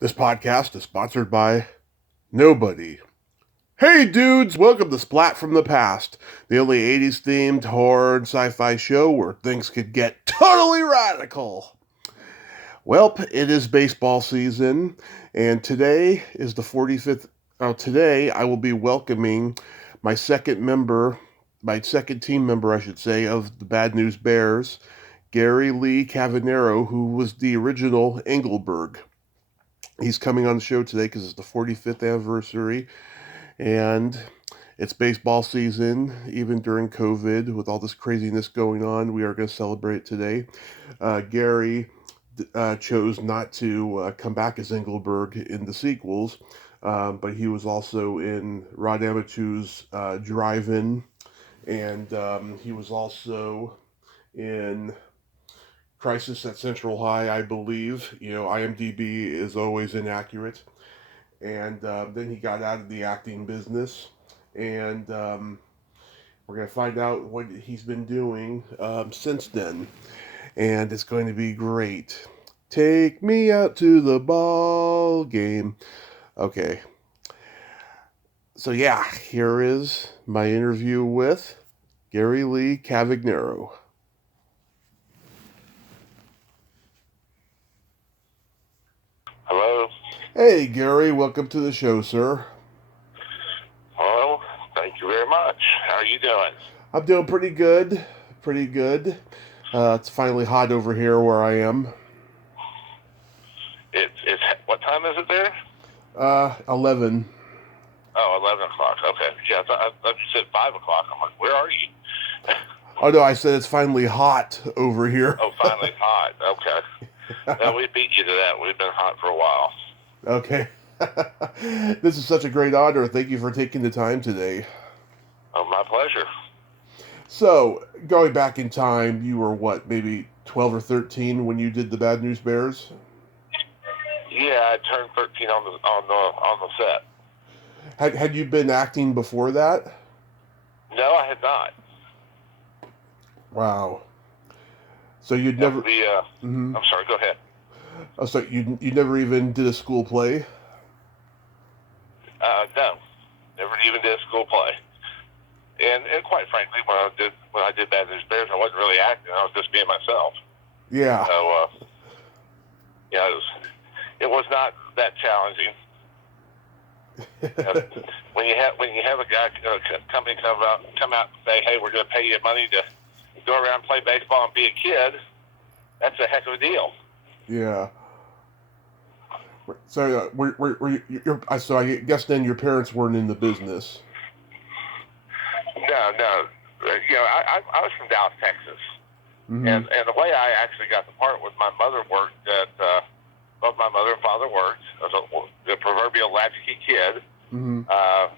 This podcast is sponsored by nobody. Hey dudes, welcome to Splat from the Past, the only 80s themed horror and sci-fi show where things could get totally radical. Welp, it is baseball season, and today is the 45th. Today I will be welcoming my my second team member, I should say, of the Bad News Bears, Gary Lee Cavagnaro, who was the original Engelberg. He's coming on the show today because it's the 45th anniversary, and it's baseball season. Even during COVID, with all this craziness going on, we are going to celebrate today. Gary chose not to come back as Engelberg in the sequels, but he was also in Rod Amitu's Drive-In, and he was also in Crisis at Central High, I believe. IMDb is always inaccurate. And then he got out of the acting business, and we're going to find out what he's been doing since then, and it's going to be great. Take me out to the ball game. Okay. So yeah, here is my interview with Gary Lee Cavagnaro. Hello. Hey Gary, welcome to the show, sir. Well, thank you very much. How are you doing? I'm doing pretty good. Pretty good. It's finally hot over here where I am. It's what time is it there? 11. Oh, 11 o'clock. Okay. Yeah, I thought you said 5 o'clock. I'm like, where are you? Oh no, I said it's finally hot over here. Oh, finally hot. Okay. Well, we beat you to that. We've been hot for a while. Okay. This is such a great honor. Thank you for taking the time today. Oh, my pleasure. So, going back in time, you were what, maybe 12 or 13 when you did the Bad News Bears? Yeah, I turned 13 on the set. Had you been acting before that? No, I had not. Wow. So you'd That never. would be. Mm-hmm. I'm sorry. Go ahead. Oh, so you never even did a school play? No, never even did a school play. And quite frankly, when I did Bad News Bears, I wasn't really acting. I was just being myself. Yeah. So yeah, it was not that challenging. When you have a guy company come out and say, hey, we're going to pay you money to go around and play baseball and be a kid, that's a heck of a deal. Yeah. So, so I guess then your parents weren't in the business. No. I was from Dallas, Texas, Mm-hmm. and the way I actually got the part was my mother worked at. Both my mother and father worked. I was the proverbial latchkey kid. Mm-hmm. I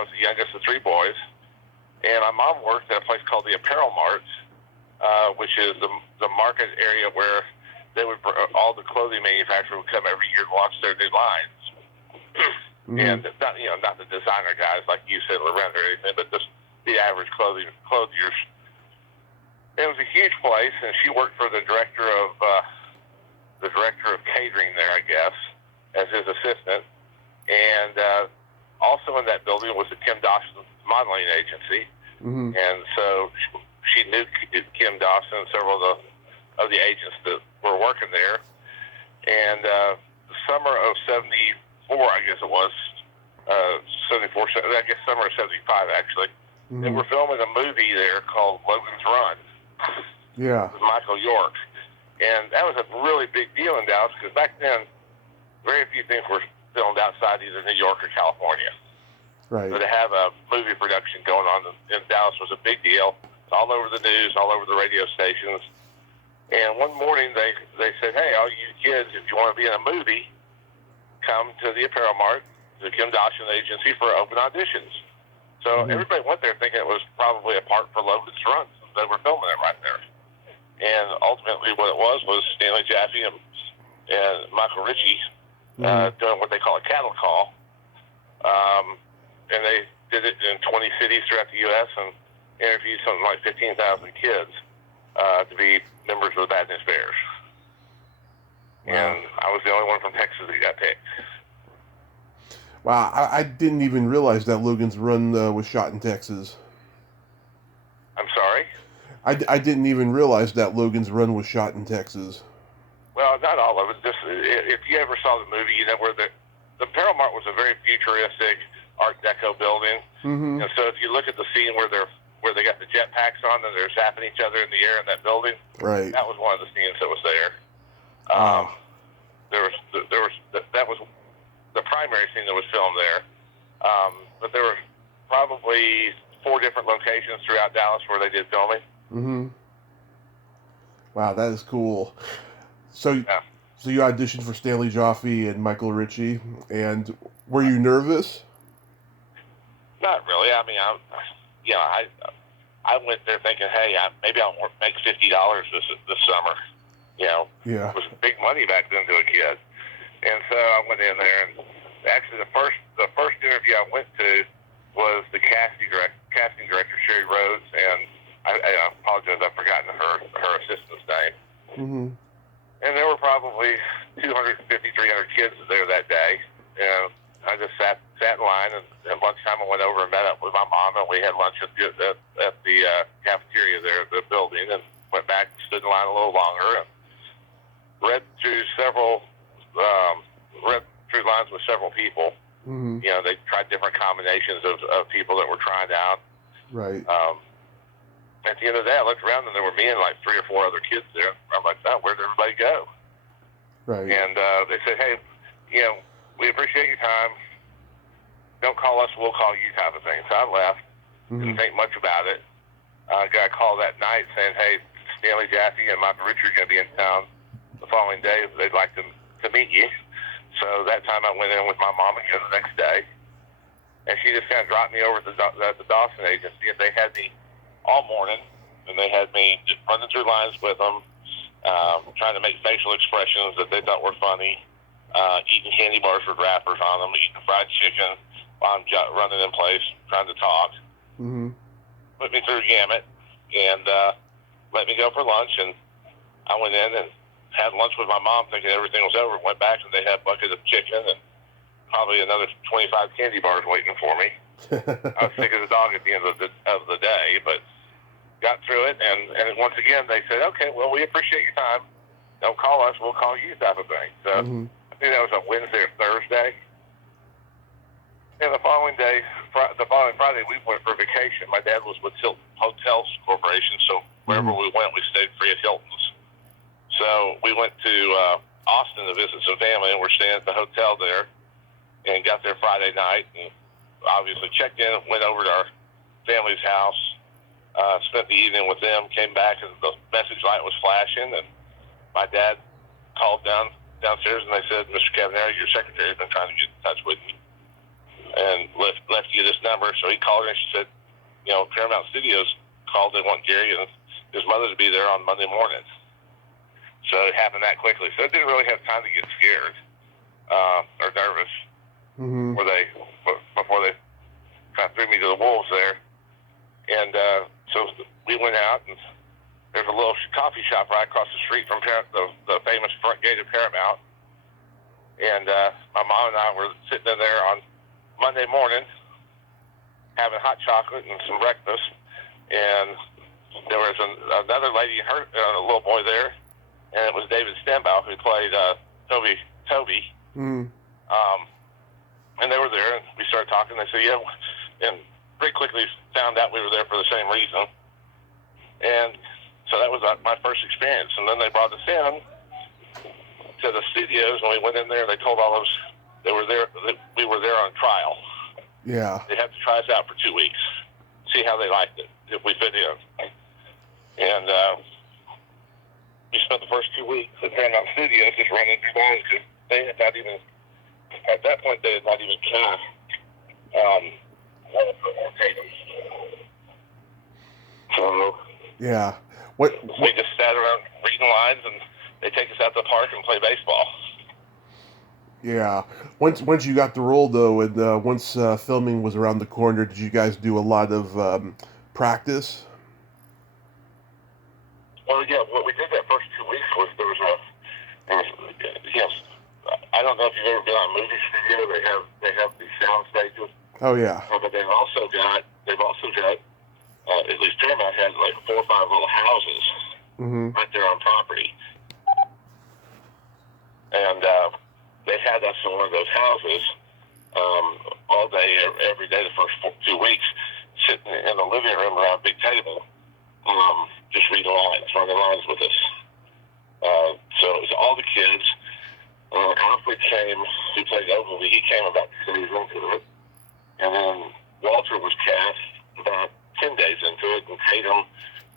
was the youngest of three boys, and my mom worked at a place called the Apparel Mart, which is the market area where they would all the clothing manufacturers would come every year to launch their new lines. Mm-hmm. And not the designer guys like you said, Lorenzo or anything, but just the average clothiers. It was a huge place, and she worked for the director of catering there, I guess, as his assistant. And also in that building was the Kim Dawson modeling agency. Mm-hmm. And so she knew Kim Dawson and several of the agents that were working there. And the summer of 74, I guess it was, 74, I guess summer of 75, actually, mm-hmm. They were filming a movie there called Logan's Run. Yeah. With Michael York. And that was a really big deal in Dallas because back then, very few things were filmed outside either New York or California. Right. So to have a movie production going on in Dallas was a big deal. All over the news, all over the radio stations. And one morning they said, hey, all you kids, if you want to be in a movie, come to the Apparel Mart, the Kim Dawson agency, for open auditions. So mm-hmm. Everybody went there thinking it was probably a part for Logan's Run. They were filming it right there. And ultimately what it was Stanley Jaffe and Michael Ritchie doing what they call a cattle call. And they did it in 20 cities throughout the U.S. and interviewed something like 15,000 kids to be members of the Bad News Bears. And I was the only one from Texas that got picked. Wow, I didn't even realize that Logan's Run was shot in Texas. I'm sorry? I didn't even realize that Logan's Run was shot in Texas. Well, not all of it. If you ever saw the movie, you know where the Paramount was a very futuristic Art Deco building. Mm-hmm. And so if you look at the scene where they got the jetpacks on and they're zapping each other in the air in that building, right? That was one of the scenes that was there. That was the primary scene that was filmed there. But there were probably 4 different locations throughout Dallas where they did filming. Mm-hmm. Wow, that is cool. So you auditioned for Stanley Jaffe and Michael Ritchie, and were you nervous? Not really. I mean, I went there thinking, hey, maybe I'll make $50 this summer. You know, yeah, it was big money back then to a kid. And so I went in there, and actually the first interview I went to was the casting director Sherry Rhodes, and I apologize, I've forgotten her assistant's name. Mm-hmm. And there were probably 250, 300 kids there that day, and I just sat in line, and at lunchtime I went over and met up with my mom, and we had lunch at the cafeteria there at the building, and went back and stood in line a little longer, and read through lines with several people. Mm-hmm. You know, they tried different combinations of people that were trying out. Right. At the end of the day, I looked around and there were me and like 3 or 4 other kids there. I'm like, oh, where'd everybody go? Right. And they said, hey, you know, we appreciate your time. Don't call us, we'll call you, type of thing. So I left. Mm-hmm. Didn't think much about it. Got a call that night saying, hey, Stanley Jaffe and Michael Ritchie are going to be in town the following day. They'd like to meet you. So that time I went in with my mom again the next day, and she just kind of dropped me over to the Dawson agency, and they had me all morning, and they had me just running through lines with them, trying to make facial expressions that they thought were funny, eating candy bars with wrappers on them, eating fried chicken while I'm running in place, trying to talk. Mm-hmm. Put me through gamut, and let me go for lunch, and I went in and had lunch with my mom thinking everything was over. Went back and they had a bucket of chicken and probably another 25 candy bars waiting for me. I was sick as a dog at the end of the day, but got through it. And once again, they said, okay, well, we appreciate your time. Don't call us, we'll call you, type of thing. So Mm-hmm. I think that was a Wednesday or Thursday. And the following Friday, we went for vacation. My dad was with Hilton Hotels Corporation, so wherever we went, we stayed free at Hilton's. So we went to Austin to visit some family, and we're staying at the hotel there, and got there Friday night, and obviously checked in, went over to our family's house, spent the evening with them, came back, and the message light was flashing, and my dad called downstairs, and they said, Mr. Cavagnaro, your secretary's been trying to get in touch with you, and left you this number. So he called her, and she said, you know, Paramount Studios called, they want Gary and his mother to be there on Monday morning. So it happened that quickly. So I didn't really have time to get scared or nervous Mm-hmm. before they kind of threw me to the wolves there. And so we went out, and there's a little coffee shop right across the street from the famous front gate of Paramount. And my mom and I were sitting in there on Monday morning having hot chocolate and some breakfast. And there was another lady and her little boy there. And it was David Stenbaugh who played Toby. Mm-hmm. And they were there, and we started talking. They said, yeah, and pretty quickly found out we were there for the same reason. And so that was my first experience. And then they brought us in to the studios, and we went in there. They told all of us we were there on trial. Yeah. They had to try us out for 2 weeks, see how they liked it, if we fit in. And we spent the first 2 weeks at Paramount Studios just running through lines, because they had not even, at that point, they had not even cast Tatum. So Yeah. What? we just sat around reading lines, and they take us out to the park and play baseball. Yeah. Once you got the role, though, and once filming was around the corner, did you guys do a lot of practice? Well, yeah, what we did that first 2 weeks was there was know if you've ever been on a movie studio. They have these sound stages. Oh yeah. But they've also got at least Paramount has like 4 or 5 little houses right there on property, and they had us in one of those houses all day, every day, the first 2 weeks, sitting in the living room around a big table, just reading lines, running lines with us. So it was all the kids. Alfred came, who played Ogilvy, he came about 2 days into it. And then Walter was cast about 10 days into it, and Tatum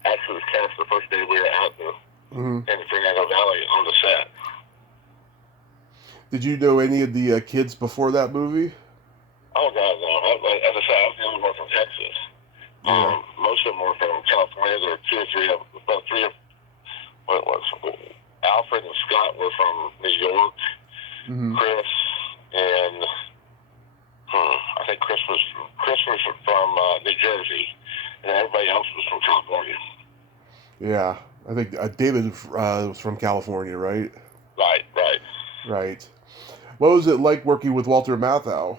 actually was cast the first day we were out in the Fernando Valley on the set. Did you know any of the kids before that movie? Oh, no. As I said, I was the only one from Texas. Yeah. Most of them were from California. There were 2 or 3 of them, about 3 of what it was. Alfred and Scott were from New York. Chris and I think Chris was from New Jersey, and everybody else was from California. Yeah, I think David was from California, right? Right. What was it like working with Walter Matthau?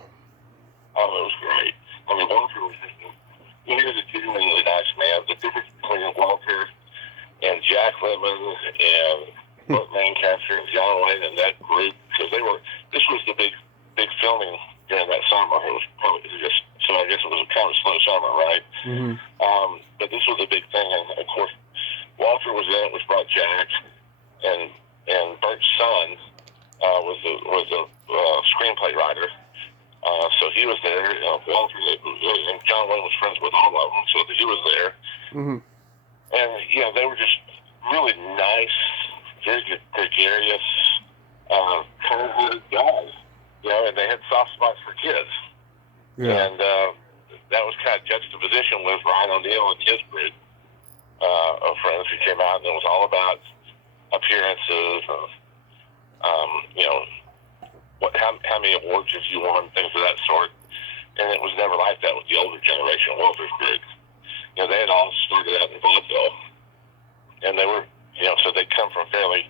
Oh, it was great. I mean, Walter was he was a genuinely nice man. The difference between Walter and Jack Lemmon and Burt Lancaster and John Wayne and that group, because this was the big filming during that summer. It was probably just, so I guess it was kind of a slow summer, right? But this was a big thing, and of course, Walter was in it, which brought Jack, and Bert's son was the screenplay writer. So he was there. Walter and John Wayne was friends with all of them, so he was there. And they were just really nice, very gregarious, cold-blooded guys. And they had soft spots for kids. Yeah. And that was kind of juxtaposition with Ryan O'Neal and his group of friends who came out, and it was all about appearances and how many awards have you won, things of that sort. And it was never like that with the older generation, Walter's group. They had all started out in vaudeville, and they were, so they come from fairly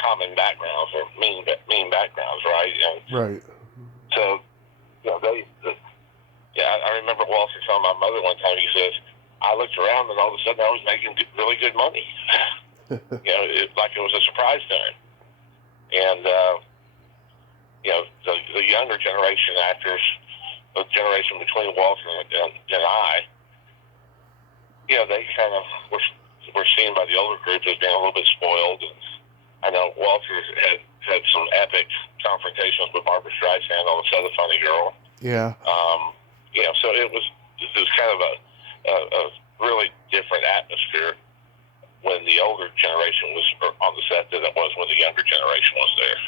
common backgrounds or mean backgrounds, right? Right. So, I remember Walter telling my mother one time, he says, I looked around and all of a sudden I was making really good money. Like it was a surprise to him. And, the younger generation actors, the generation between Walter and I, they kind of were seen by the older group as being a little bit spoiled. And I know Walter had some epic confrontations with Barbra Streisand on the set of Funny Girl. Yeah. So it was kind of a really different atmosphere when the older generation was on the set than it was when the younger generation was there.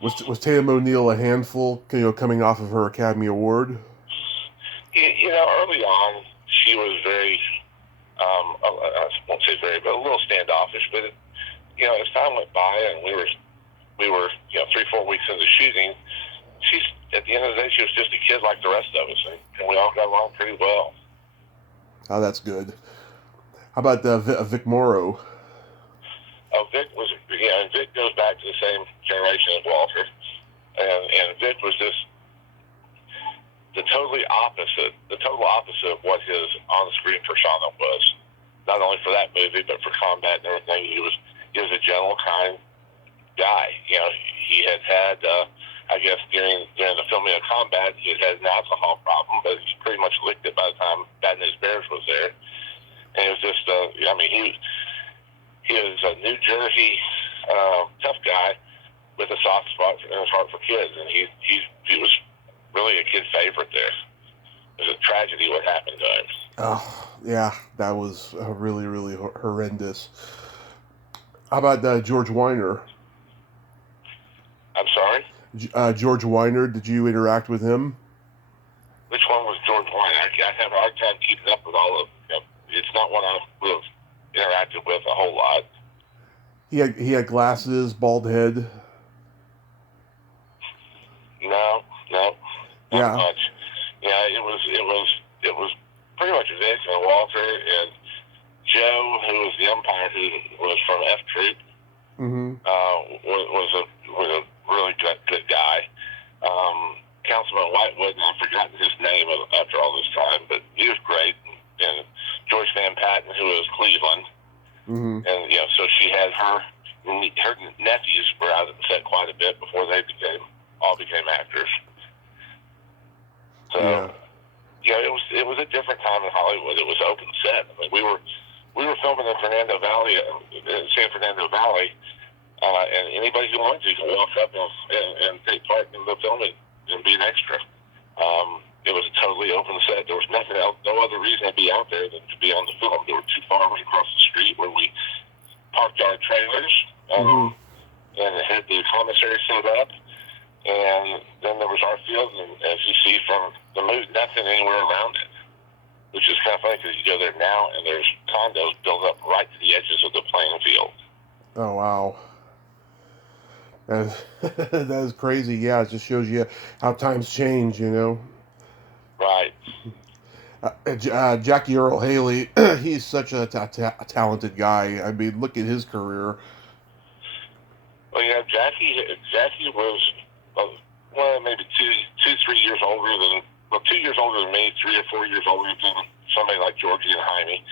Was Tatum O'Neal a handful, coming off of her Academy Award? Early on, she was very, I won't say very, but a little standoffish. But as time went by and we were 3-4 weeks into shooting, at the end of the day, she was just a kid like the rest of us, and we all got along pretty well. Oh, that's good. How about Vic Morrow? Vic goes back to the same generation as Walter, and Vic was just the total opposite of what his on-screen persona was. Not only for that movie, but for combat and everything, he was a gentle, kind guy. He had I guess during the filming of Combat, he had an alcohol problem, but he pretty much licked it by the time Bad News Bears was there. And it was just, he was a New Jersey tough guy with a soft spot in his heart for kids, and he was really a kid favorite there. It was a tragedy what happened to him. Oh, yeah, that was really, really horrendous. How about George Weiner? I'm sorry? George Weiner, did you interact with him? Which one was George Weiner? I have a hard time keeping up with all of them. It's not one I've interacted with a whole lot. He had glasses, bald head. No, not much. Yeah, it was pretty much Vic and Walter and Joe, who was the umpire, who was from F Troop. Was really good guy. Councilman Whitewood, and I've forgotten his name after all this time, but he was great. And Joyce Van Patten, who was Cleveland, and so she had her nephews were out at the set quite a bit before they all became actors. So it was a different time in Hollywood. It was open set. I mean, we were filming in San Fernando Valley, and anybody who wanted to could walk up and take part in the filming and be an extra. It was a totally open set. There was nothing else, no other reason to be out there than to be on the film. There were two farms across the street where we parked our trailers, and had the commissary set up. And then there was our field, and as you see from the movie, nothing anywhere around it, which is kind of funny because you go there now and there's condos built up right to the edges of the playing field. Oh, wow. That is crazy. Yeah, it just shows you how times change, you know. Right. Jackie Earle Haley, he's such a talented guy. I mean, look at his career. Well, Jackie was maybe 3 years older than 2 years older than me, 3 or 4 years older than somebody like Georgie and Jaime.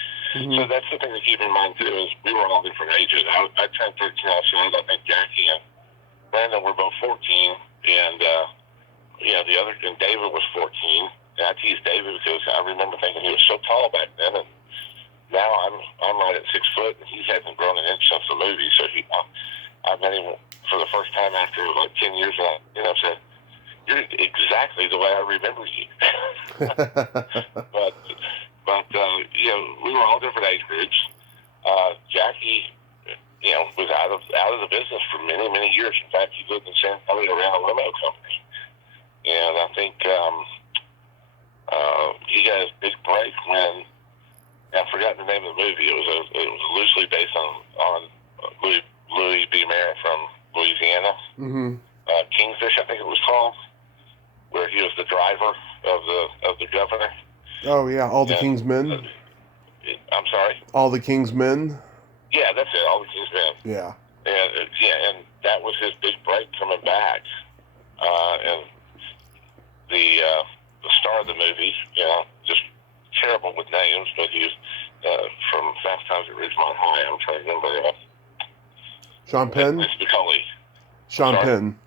So that's the thing to keep in mind too, is we were all different ages. I turned 13 also. I think Jackie and Brandon were both 14, and and David was 14. And I teased David because I remember thinking he was so tall back then, and now I'm right at 6 foot, and he hasn't grown an inch since the movie. So I met him for the first time after like 10 years, and I said, "You're exactly the way I remember you." but we were all different age groups. Jackie, was out of the business for many, many years. In fact, he lived in San Antonio around a limo company, and I think he got his big break when I've forgotten the name of the movie. It was loosely based on Louis B. Mayer from Louisiana. Kingfish, I think it was called, where he was the driver of the governor. Oh yeah, All the King's Men. I'm sorry. All the King's Men. Yeah, that's it. All the King's Men. Yeah. And that was his big break coming back. And the star of the movie, just terrible with names, but he was from Fast Times at Ridgemont High. I'm trying to remember. Sean Penn. It's Spicoli. Sean Penn.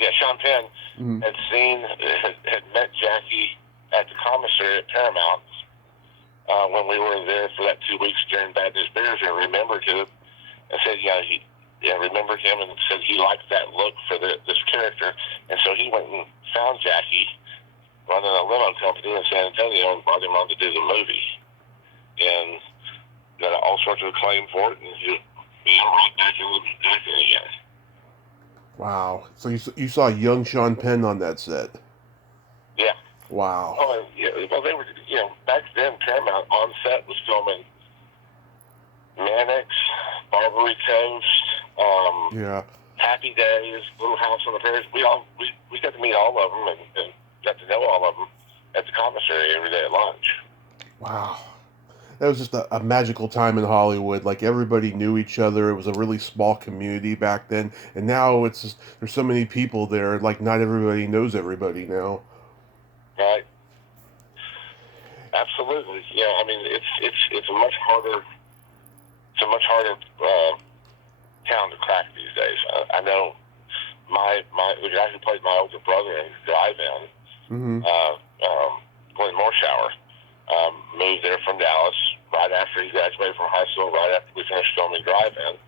Yeah, Sean Penn had met Jackie at the commissary at Paramount when we were there for that 2 weeks during Bad News Bears, and remembered him and said, remembered him and said he liked that look for this character, and so he went and found Jackie running a limo company in San Antonio and brought him on to do the movie, and got all sorts of acclaim for it, and he being right back in again. Wow. So you saw young Sean Penn on that set? Yeah. Wow. Oh, yeah. Well, they were, back then Paramount on set was filming Mannix, Barbary Coast, Happy Days, Little House on the Prairie. We got to meet all of them and got to know all of them at the commissary every day at lunch. Wow. That was just a magical time in Hollywood. Like, everybody knew each other. It was a really small community back then. And now it's just, there's so many people there. Like, not everybody knows everybody now. Right. Absolutely. Yeah. I mean, it's a much harder town to crack these days. I know the guy who played my older brother in Drive-In, Glenn Morshower, moved there from Dallas right after he graduated from high school, right after we finished filming Drive-In.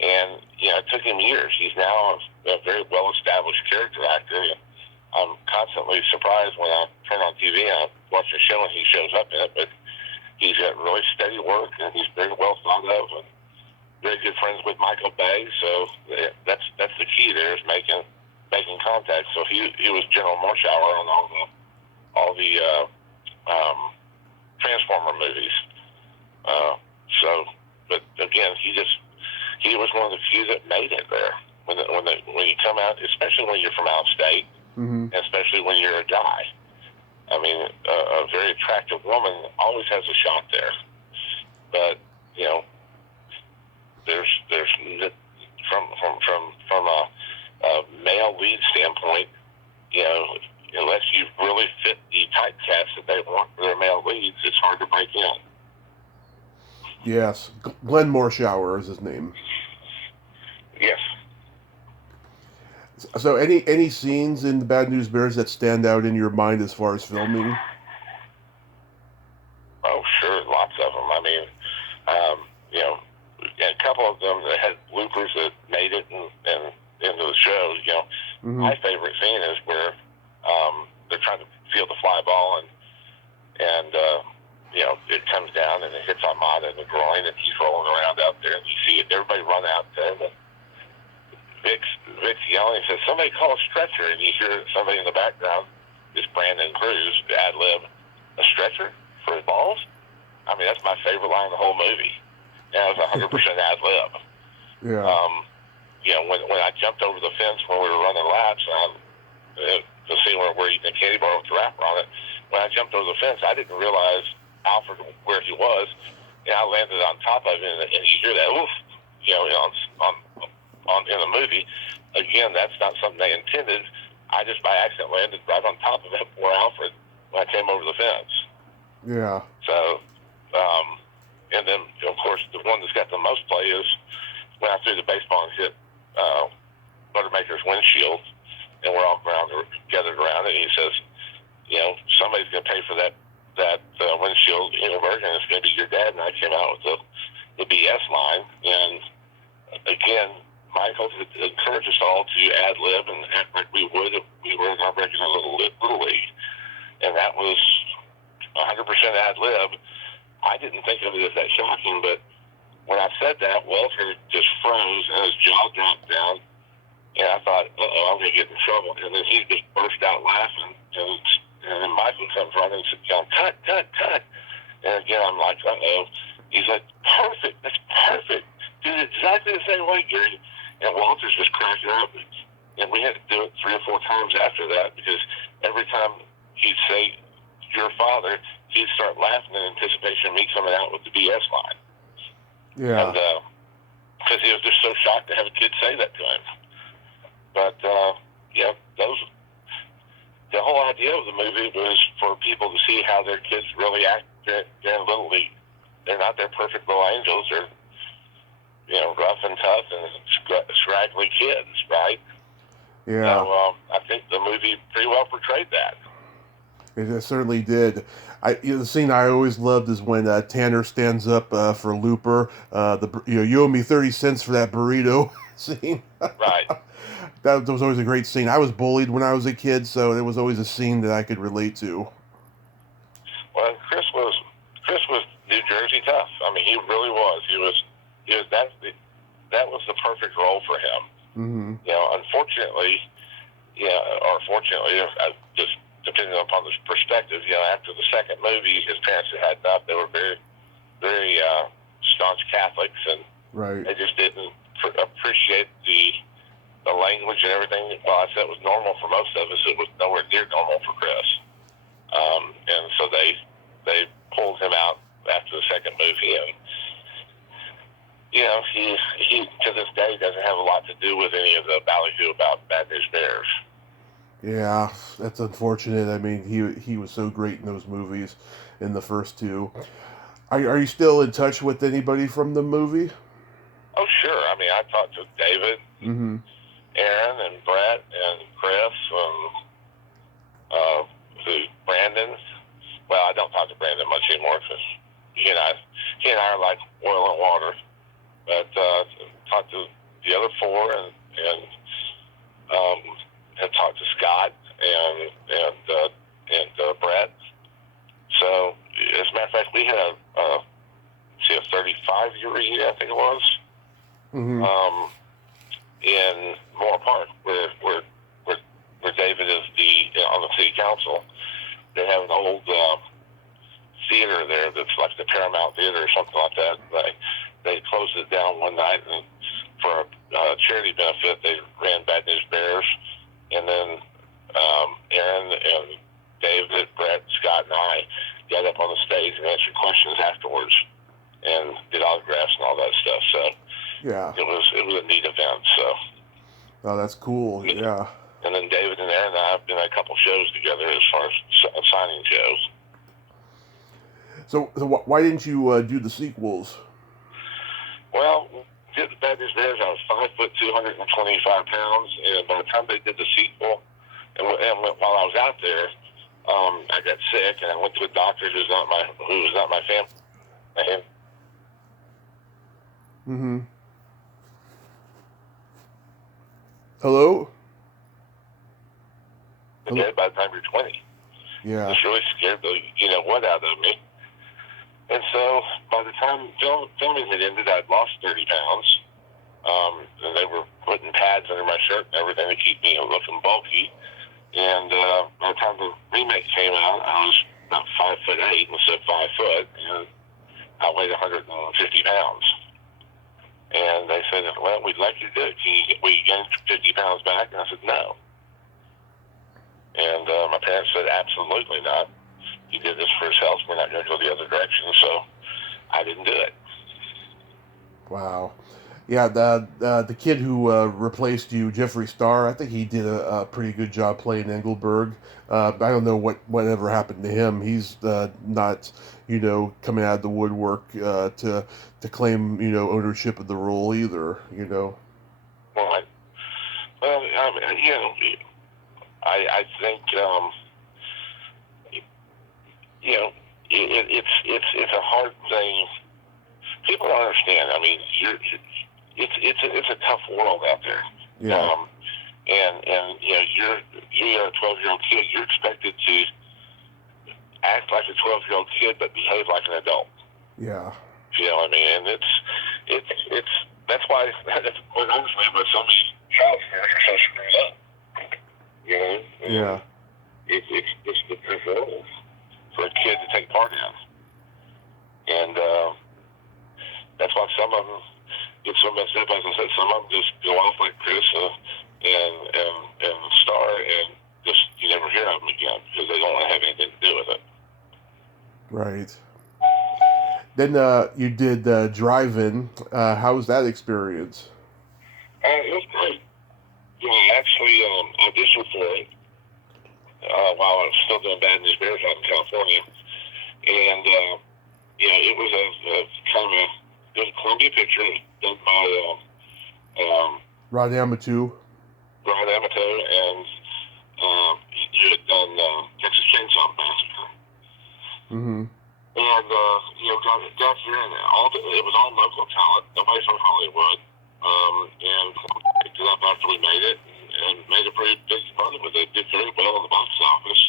And, it took him years. He's now a very well-established character actor. And I'm constantly surprised when I turn on TV and I watch a show and he shows up in it, but he's got really steady work and he's very well thought of and very good friends with Michael Bay. So that's the key there, is making contact. So he was General Morshower on all the Transformer movies. But again, he was one of the few that made it there. When you come out, especially when you're from out of state, especially when you're a guy. I mean, a very attractive woman always has a shot there. But there's from a Yes, Glenn Morshower is his name. Yes. So, any scenes in the Bad News Bears that stand out in your mind as far as filming? Oh, sure, lots of them. I mean, you know, and a couple of them that had bloopers that made it and into the show. You know, my favorite scene is where they're trying to field the fly ball and you know, it comes down and it hits Armada in the groin and he's rolling around out there and you see it, everybody run out there and Vic's yelling and says, somebody call a stretcher, and you hear somebody in the background, this Brandon Cruz, ad lib, a stretcher for his balls? I mean, that's my favorite line in the whole movie. And it was 100% ad lib. Yeah. You know, when I jumped over the fence when we were running laps, the scene where you can candy bar with the wrapper on it, when I jumped over the fence, I didn't realize Alfred where he was, and I landed on top of him, and you hear that, oof, you know, on in the movie. Again, that's not something they intended. I just by accident landed right on top of that poor Alfred when I came over the fence. Yeah. So, and then of course the one that's got the most play is when I threw the baseball and hit Buttermaker's windshield, and we're all gathered around, and he says, you know, somebody's going to pay for that windshield, Engelberg, and it's going to be your dad. And I came out with the BS line, and again, Michael encouraged us all to ad lib and act like we would if we were in our regular little league, and that was 100% ad lib. I didn't think of it as that shocking, but when I said that, Walter just froze and his jaw dropped down, and I thought, I'm going to get in trouble. And then he just burst out laughing, and then Michael comes running and says, John, cut. And again, I'm like, He's like, perfect, that's perfect. Did it exactly the same way, Gary. And Walter's just cracking up. And we had to do it 3 or 4 times after that, because every time he'd say, your father, he'd start laughing in anticipation of me coming out with the BS line. Yeah. And because he was just so shocked to have a kid say that to him. But, yeah, the whole idea of the movie was for people to see how their kids really act in Little League. They're not their perfect little angels. They're, you know, rough and tough and scraggly kids, right? Yeah. So I think the movie pretty well portrayed that. It certainly did. The scene I always loved is when Tanner stands up for Looper. You owe me 30 cents for that burrito scene. Right. That was always a great scene. I was bullied when I was a kid, so it was always a scene that I could relate to. Well, Chris was New Jersey tough. I mean, he really was. He was that was the perfect role for him. Mm-hmm. You know, unfortunately, or fortunately, just depending upon the perspective, you know, after the second movie, his parents had enough. They were very, very staunch Catholics, and right. they just didn't appreciate the language and everything. Well, I said it was normal for most of us. It was nowhere near normal for Chris, and so they pulled him out after the second movie, and you know, he to this day doesn't have a lot to do with any of the ballyhoo about Bad News Bears. Yeah, that's unfortunate. I mean, he was so great in those movies, in the first 2. Are you still in touch with anybody from the movie? Oh, sure. I mean, I talked to David, mm-hmm. Aaron, and Brett, and Chris, and Brandon. Well, I don't talk to Brandon much anymore because he and I are like oil and water. But talked to the other 4, and have talked to Scott and Brett. So, as a matter of fact, we had a 35-year reunion, I think it was, mm-hmm. In Moore Park, where David is on the city council. They have an old theater there that's like the Paramount Theater or something like that. They closed it down one night, and for a charity benefit, they ran Bad News Bears. And then Aaron and David, Brett, Scott, and I got up on the stage and answered questions afterwards and did autographs and all that stuff. So yeah, it was a neat event. So oh, that's cool. Yeah. And then David and Aaron and I have been at a couple shows together as far as signing shows. So why didn't you do the sequels? Well, the bad news there is I was 5 foot 225 pounds, and by the time they did the sequel, and while I was out there, I got sick, and I went to a doctor who was not my family. Mm-hmm. Hello? Hello? By the time you're 20. Yeah. It was really scared the what out of me. And so by the time filming had ended, I'd lost 30 pounds. And they were putting pads under my shirt and everything to keep me looking bulky. And by the time the remake came out, I was about 5'8" instead of 5 foot, and I weighed 150 pounds. And they said, well, we'd like you to do it. Will you gain 50 pounds back? And I said, no. And my parents said, absolutely not. He did this for his health. We're not going to go the other direction. So I didn't do it. Wow. Yeah, the kid who replaced you, Jeffree Star, I think he did a pretty good job playing Engelberg. I don't know whatever happened to him. He's not, coming out of the woodwork to claim, ownership of the role either, Right. Well, I mean, I think, it's a hard thing. People don't understand. I mean, it's a tough world out there. Yeah. And you're a 12-year-old kid. You're expected to act like a 12-year-old kid, but behave like an adult. Yeah. You know what I mean? And it's that's why quite honestly, but so many child stars are so screwed up. And Yeah. It's the tough world for a kid to take part in. And that's why some of them get so messed up. As I said, some of them just go off like Chris and Star, and just you never hear of them again because they don't want to have anything to do with it. Right. Then you did Drive-In. How was that experience? It was great. I actually auditioned for it while I was still doing Bad News Bears out in California. And, it was it was a Columbia picture done by Rod Amatou. And he had done Texas Chainsaw Massacre. Mm-hmm. And, got here, and it was all local talent. Nobody from Hollywood. And picked it up after we made it, and made a pretty big money with it. Did very well in the box office.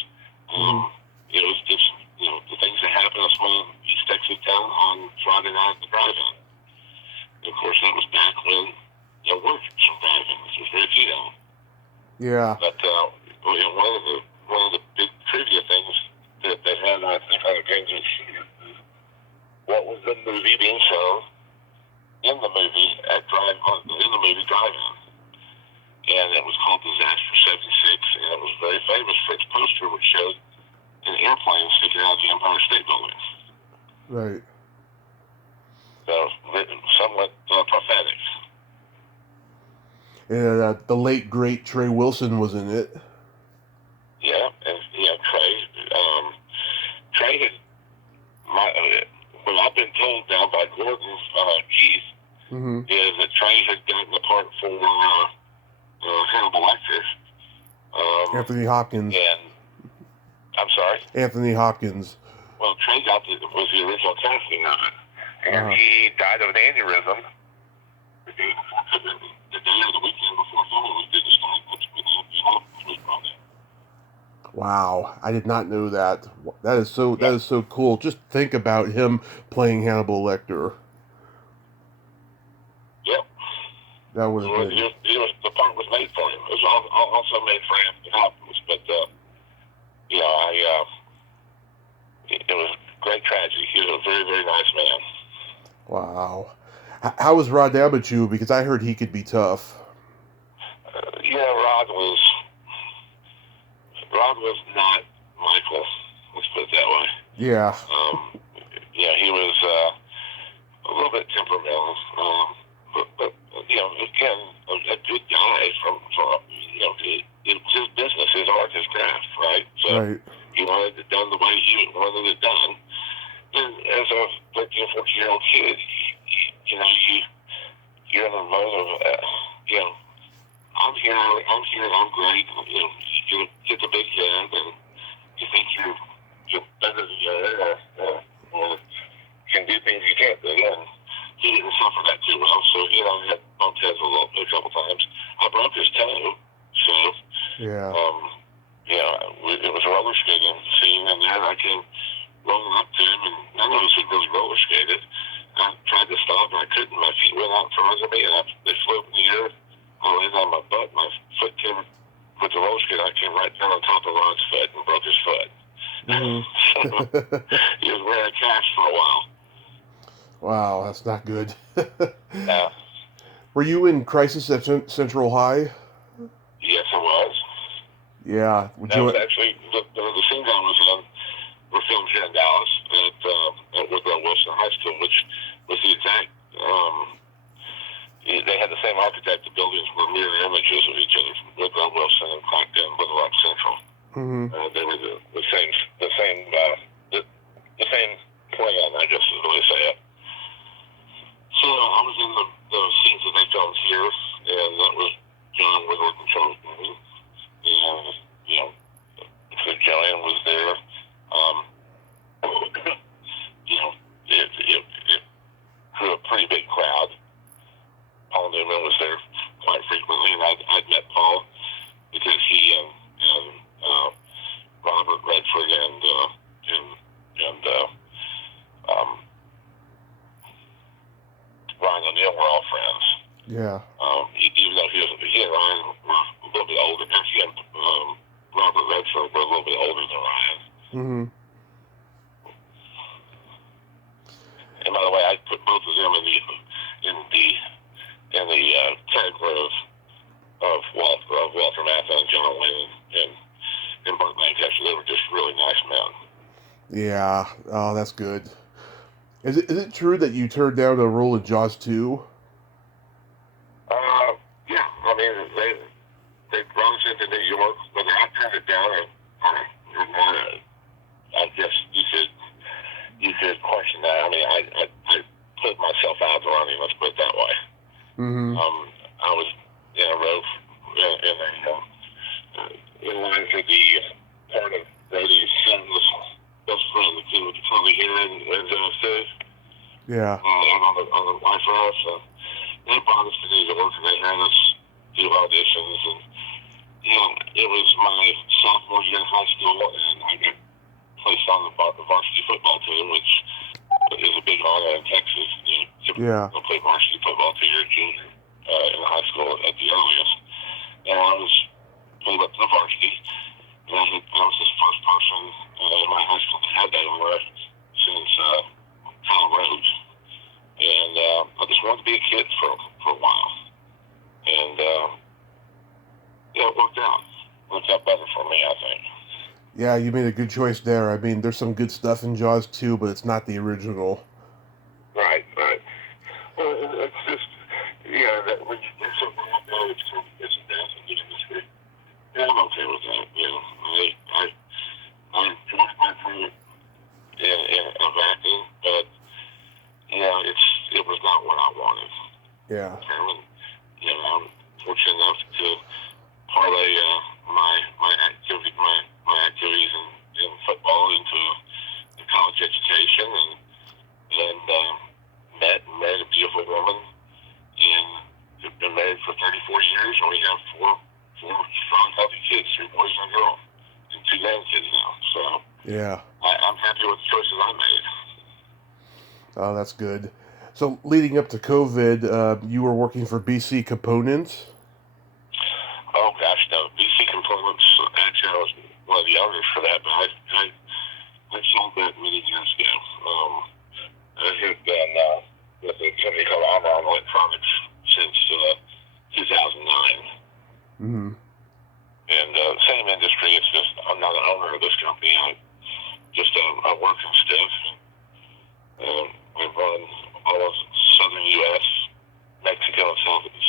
It was just, the things that happen in a small East Texas town on Friday night at the drive-in. And of course, that was back when there weren't some drive-ins. There was very few of them. Yeah. But one of the big trivia things that they had, I think, on the Games of Shooter, what was the movie being shown in the movie Drive-In? And it was called Disaster 76, and it was a very famous for its poster, which showed an airplane sticking out of the Empire State Building. Right. So, somewhat prophetic. And the late, great Trey Wilson was in it. Yeah, and, Trey had, what I've been told now by Gordon Keith, is that Trey had gotten the part for Hannibal Lecter. Anthony Hopkins. And, I'm sorry? Anthony Hopkins. Well, Trey was the original casting of it. And he died of an aneurysm the day or the weekend before filming. We did the story. That's when Anthony Hopkins was brought in. Wow, I did not know that. That is so cool. Just think about him playing Hannibal Lecter. Yep. That would have been. The part was made for him. It was also made for Anthony Hopkins, but it was a great tragedy. He was a very, very nice man. Wow. How was Rod Amatou? Because I heard he could be tough. Rod was not Michael. Let's put it that way. Yeah. He was a little bit temperamental. But again, a good guy from it was his business, his art, his craft, right? So right. He wanted it done the way he wanted it done. And as a 13 or 14-year-old kid, here, I'm great. You know, you get the big head, and you think you're better than you are, or can do things you can't do. And he didn't suffer that too well, so he and I had bumped heads a couple times. I broke his toe, so Yeah. It was a roller skating scene, and then I came rolling up to him, and none of us had really roller skated. I tried to stop, and I couldn't. My feet went out from under me, and they flew up in the air. I landed on my butt. My foot came with the roller skate. I came right down on top of Ron's foot and broke his foot. Mm-hmm. So he was wearing a cast for a while. Wow, that's not good. Yeah. Were you in Crisis at Central High? Yes, I was. Yeah. That was actually the scenes I was in were filmed here in Dallas at Woodrow Wilson High School, which was the exact. They had the same architect. The buildings were mirror images of each other, Woodrow Wilson and Clark and Little Rock Central. Mm-hmm. They were the same plan, I guess is the way to say it. So I was in the scenes that they filmed here, and that was John Woodward and Charles Boone. And, so Joanne was there. It drew a pretty big crowd. Paul Newman was there quite frequently, and I'd met Paul because he and Robert Redford and Ryan O'Neill were all friends. Yeah. Even though he and Ryan were a little bit older, he and Robert Redford were a little bit older than Ryan. Mm-hmm. And by the way, I put both of them in the category of Walter Matthau and John Wayne and Burt Lancaster. They were just really nice men. Yeah. Oh, that's good. Is it true that you turned down a role in Jaws 2? Yeah. I mean, they brought us into New York, but I turned it down. I guess you could question that. I mean, I put myself out to running. Let's put it that way. Mm-hmm. I was in a row in line for the part of Brady's son's best friend, the kid with the curly hair and Steve. Yeah. On the life raft. So they brought us to New York, and they had us do auditions, and it was my sophomore year in high school, and I got placed on the varsity football team, which is a big honor in Texas. Yeah. You play varsity football till you're a junior in high school at the earliest. And I was pulled up to the varsity, and I was the first person in my high school to have that honor since Kyle Rhodes. And I just wanted to be a kid for a while. And it worked out. It worked out better for me, I think. Yeah, you made a good choice there. I mean, there's some good stuff in Jaws 2, but it's not the original. Right. Well, it's just, that when you do something like that, it's a death in the industry. Yeah, I'm okay with that. I enjoyed my career of acting, but, it was not what I wanted. Yeah. And, I'm fortunate enough to parlay my activities in football into the college education, and met and married a beautiful woman, and have been married for 34 years, and we have four strong, healthy kids, 3 boys and a girl, and 2 grandkids now. So Yeah. I'm happy with the choices I made. Oh, that's good. So, leading up to COVID, you were working for BC Components? Oh, gosh, no. BC Components, actually, I was one of the owners for that, but I sold that many years ago. I have been with a company called Armor Electronics since 2009. Mm-hmm. And same industry, it's just I'm not an owner of this company. I work in stiff. I run all of southern U.S., Mexico, and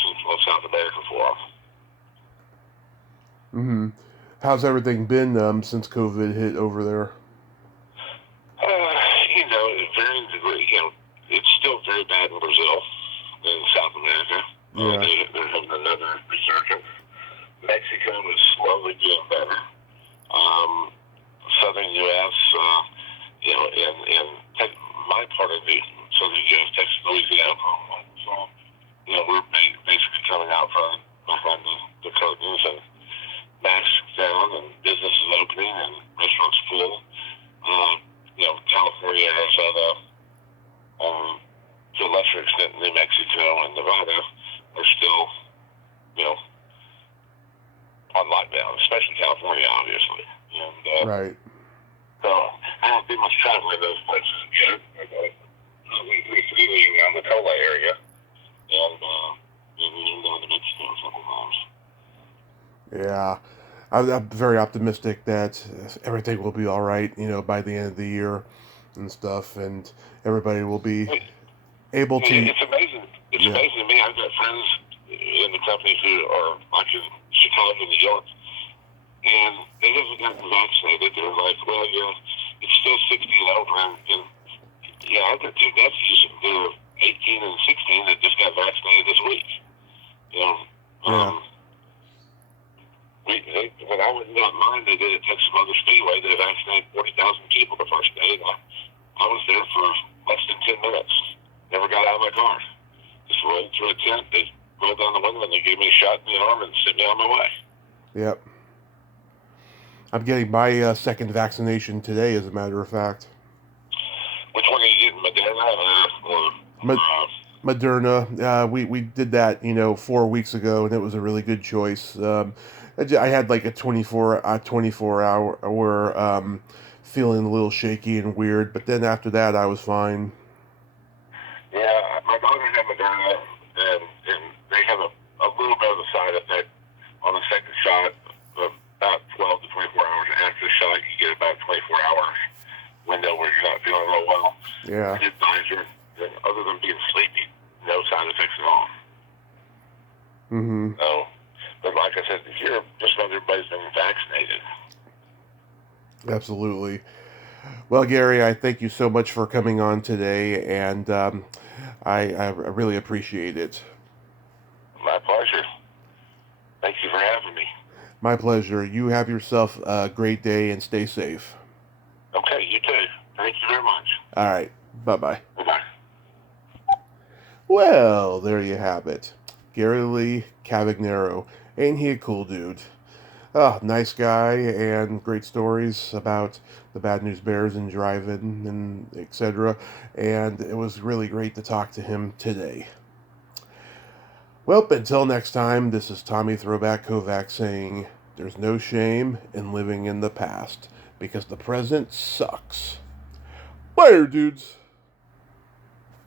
Central and South America for them. Mm-hmm. How's everything been since COVID hit over there? Varying degree. It's still very bad in Brazil, in South America. Yeah. They're having another resurgence. in my part of the southern U.S., Texas, Louisiana, Oklahoma. So, we're basically coming out from behind the curtains, and masks down, and businesses opening, and restaurants full. California, Arizona, to a lesser extent, New Mexico and Nevada are still, on lockdown, especially California, obviously. And Right. so I don't do much traveling in those places yet. We're freely around the Cola area, and even down to Mexico a couple times. Yeah. I'm very optimistic that everything will be all right, by the end of the year and stuff, and everybody will be able to. It's amazing. It's amazing to me. I've got friends in the companies who are like in Chicago, New York, and they haven't gotten vaccinated. They're like, well, it's still 60 and over, and I've got two nephews who are 18 and 16 that just got vaccinated this week. When I went in that mine they did at Texas Motor Speedway, they vaccinated 40,000 people the first day. And I was there for less than 10 minutes. Never got out of my car. Just rolled through a tent. They rolled down the window and they gave me a shot in the arm and sent me on my way. Yep. I'm getting my second vaccination today, as a matter of fact. Which one are you getting, Moderna or Moderna. We did that, 4 weeks ago, and it was a really good choice. I had like a 24 hour feeling a little shaky and weird, but then after that I was fine. Yeah, my daughter had Moderna, and they have a little bit of a side effect on the second shot of about 12 to 24 hours after the shot. You get about 24 hours window where you're not feeling real well. Yeah. I did Pfizer, and other than being sleepy, no side effects at all. Mm-hmm. So, but like I said, here, just about everybody's been vaccinated. Absolutely. Well, Gary, I thank you so much for coming on today, and I really appreciate it. My pleasure. Thank you for having me. My pleasure. You have yourself a great day and stay safe. Okay, you too. Thank you very much. All right. Bye-bye. Bye-bye. Well, there you have it. Gary Lee Cavagnero. Ain't he a cool dude? Oh, nice guy, and great stories about the Bad News Bears and driving and etc. And it was really great to talk to him today. Well, until next time, this is Tommy Throwback Kovac saying, there's no shame in living in the past, because the present sucks. Later, dudes.